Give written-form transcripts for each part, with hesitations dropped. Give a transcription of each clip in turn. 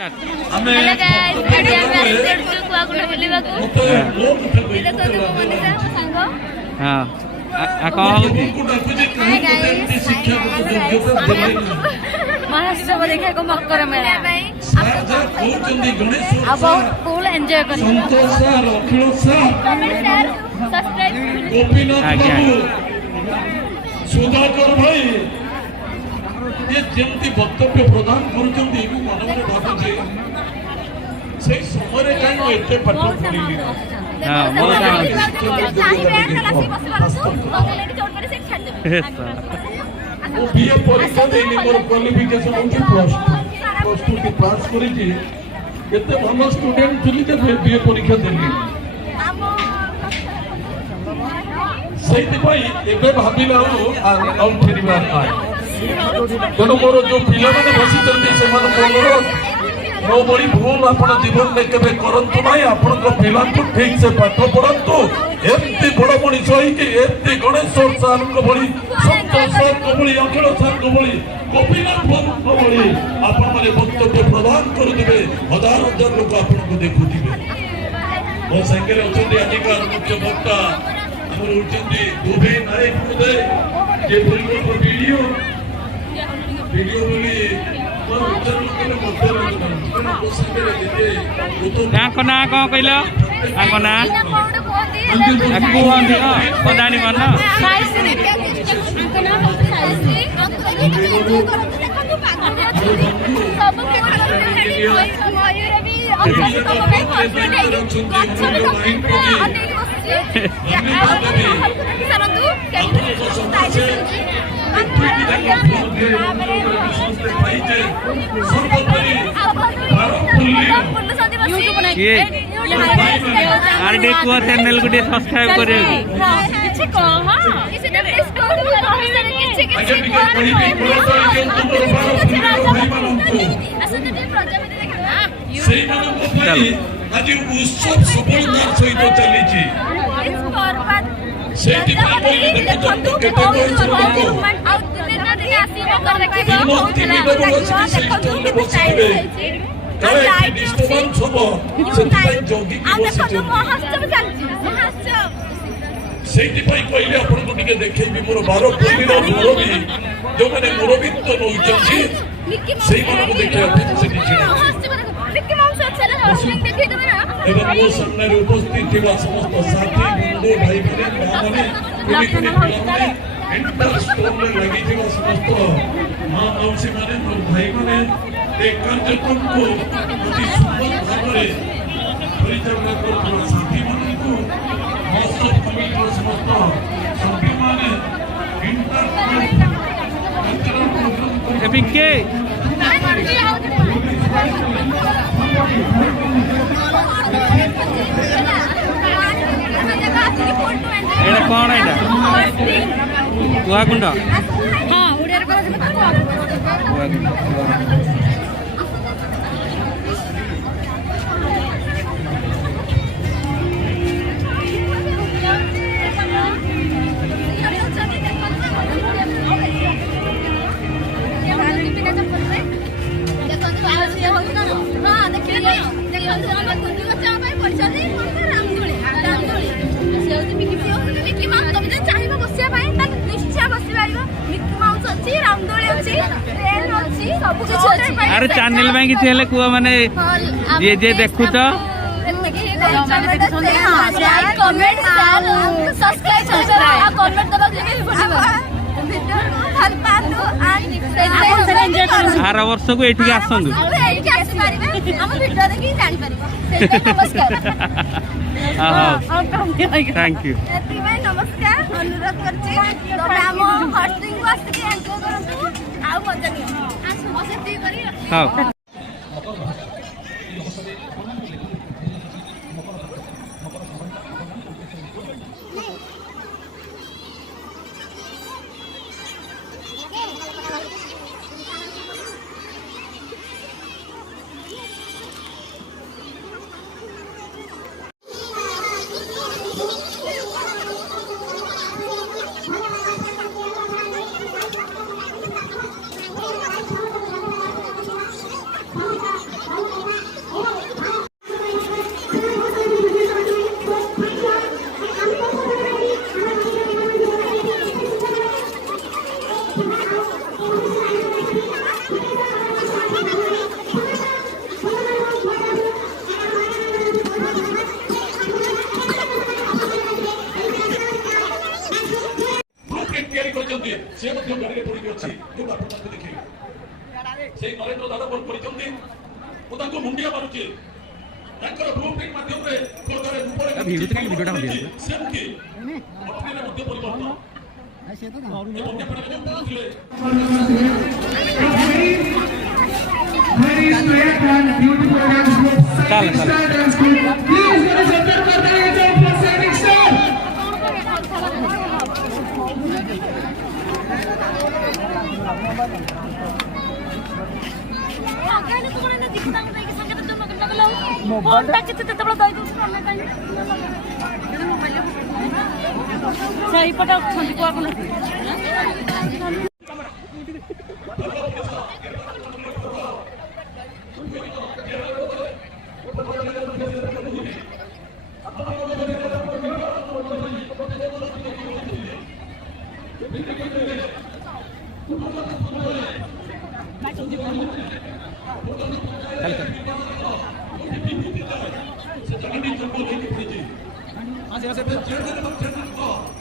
hello guys आज हम आसे कुआकुंडा बुलिबा को ये देखो तुम मनीषा संग हां आ का होती हाय गाइस महोत्सव देखा को मकर मेला भाई अब बहुत फुल एंजॉय कर संतोष सर अखिल सर सब्सक्राइब गोपीनाथ बाबू सुधाकर भाई ये जमती वक्तव्य प्रदान करूचंदी मु मन मन भाबुचे से समय रे काई एते पाठ पढिली हां मोर का चाहि बैंक लासी बसवा बगलेडी चोट करे से छाड़ देबे ओ बीए परीक्षा देली मोर क्वालिफिकेशन होची प्लस 2 के पास करी जी एते भलो स्टूडेंट थली जे बीए परीक्षा देली सही भाई एबे भाबिला आउ फेरिबार आए तेणु मोर जो पिला मैंने बसी से नो बड़ी भूल आप जीवन में केवे करंतु ना आपण पिला ठीक से पाठ पढ़ंतु एमती बड़ मनीष होती गणेश सार भली संतोष सार भली अखिल सार भली गोपीनाथ बाबू भली आपण मैंने वक्तव्य प्रदान करुवे हजार हजार लोक आपको देखुवे मो संगे अच्छा आजिकार मुख्य वक्ता दुबे नायक महोदय जे वीडियो वीडियो बोली मोर उच्चारण केले मध्य को संगे देते काको ना को कहलो काको ना आकु आंदी न पदानी मन साइश्री अंक नाम साइश्री सब के मयूर भी अंक तो में कॉन्फिडेंट गच्छरे अनेक बसछि सरंदु के आरडी कुआ चैनल को सब्सक्राइब करियो किछि को हां इसे प्रेस कर किछि आज उत्सव सफलतार सहित चली कहले आपको टिके देखैबी मोर 12 पल्लीर मुरबी जो माने मुरबीत्व नउचंती सेही मानको देखिया से मिक्की माउस अच्छा रे हॉस्टिंग देखै देबे ना एवं मो सामने उपस्थित थिबा समस्त साथी बंधु भाई बहन माने पुनी पिलाने एंटर स्टोर में लगी थिबा समस्त मां मौसी माने मोर भाई माने एक कार्यक्रम को अति सुंदर भाव में परिचालन करथुवा साथी माने को महोत्सव कमिटी समस्त सभ्य माने एंटर पिंके एड़ा कौन एड़ा कुआकुंड हां उड़िया रे अरे चैनल में किसी हेले कुआ माने जे जे देखु तो लाइक कमेंट सब्सक्राइब कमेंट दबा के वीडियो भल पातो आर वर्ष को एठी आसंदु एठी आसी पारिबे हम वीडियो देखि जानि पारिबे नमस्कार थैंक यू एति भाई नमस्कार अनुरोध करछि तबे हम हॉस्टिंग को आसी एंजॉय करंतु आ मजा नियो आसु बसे करी हां ତାଙ୍କୁ ମୁଣ୍ଡିଆ ମାରୁଛି ତାଙ୍କର ବ୍ଲୁପ୍ରିଣ୍ଟ ମାଧ୍ୟମରେ ଖୋର୍ଦ୍ଧାରେ ରୂପରେ ଭିଡ଼ିଓ ଭିଡ଼ିଓଟା ସେମିତି ଅଟ୍ରିରେ ମଧ୍ୟ ପରିବର୍ତ୍ତନ ସେଇପଟେ ଅଛନ୍ତି କୁଆକୁ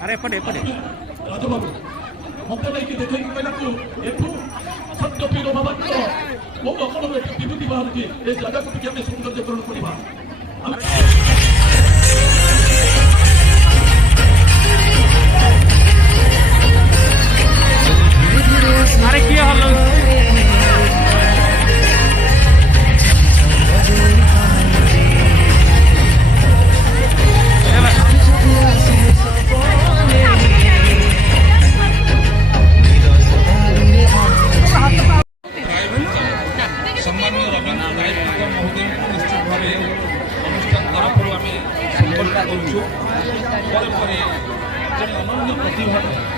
अरे एपटे राजबाबू मत नहीं देखे एठू सत्य पीर बाबा विभूति बाहर की जगह को भी सौंदर्यकरण करवा अरे किया हल सम्मानीय रवींद्र नायक महोदय निश्चित भाव अनुष्ठान तरफ आम संकल्प करूँ अनन्य प्रतिभा